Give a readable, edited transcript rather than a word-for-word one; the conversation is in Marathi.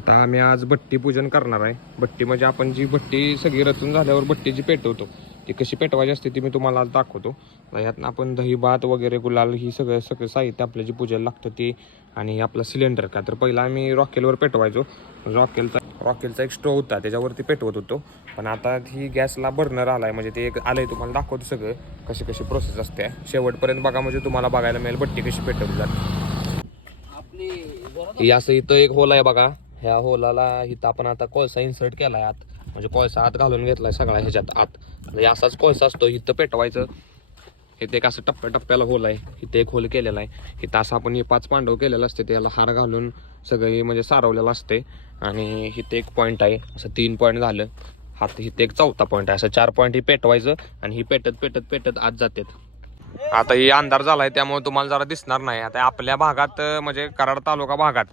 आता आम्ही आज भट्टी पूजन करणार आहे. भट्टी म्हणजे आपण जी भट्टी सगळी रचून झाल्यावर भट्टी जी पेटवतो ती कशी पेटवायची असते ती मी तुम्हाला आज दाखवतो. यातनं आपण दही भात वगैरे गुलाल ही सगळं साहित्य आपलं जे पूजेला लागतं ते आणि आपला सिलेंडर का तर पहिला आम्ही रॉकेलवर पेटवायचो. रॉकेलचा एक स्टोव होता त्याच्यावरती पेटवत होतो. पण आता ही गॅसला बर्नर आलाय म्हणजे ते एक आलंय तुम्हाला दाखवतो सगळं कशी प्रोसेस असते. शेवटपर्यंत बघा म्हणजे तुम्हाला बघायला मिळेल भट्टी कशी पेटवली जाते. ही असं इथं एक होल आहे बघा. ह्या होलाला इथं आपण आता कोळसा इन्सर्ट केलाय आत म्हणजे कोळसा आत घालून घेतलाय सगळा ह्याच्यात आत. म्हणजे असाच कोळसा असतो इथं पेटवायचं. इथे एक असं टप्प्याला होल आहे. इथे एक होल केलेला आहे. इथं असं आपण हे 5 पांडव केलेलं असते त्याला हार घालून सगळे म्हणजे सारवलेलं असते. आणि इथे एक पॉईंट आहे असं 3 पॉईंट झालं. हात इथे एक 4था पॉईंट आहे असं 4 पॉईंट ही पेटवायचं आणि ही पेटत आत जातात. आता ही अंधार झालाय त्यामुळे तुम्हाला जरा दिसणार नाही. आता आपल्या भागात म्हणजे कराड तालुका भागात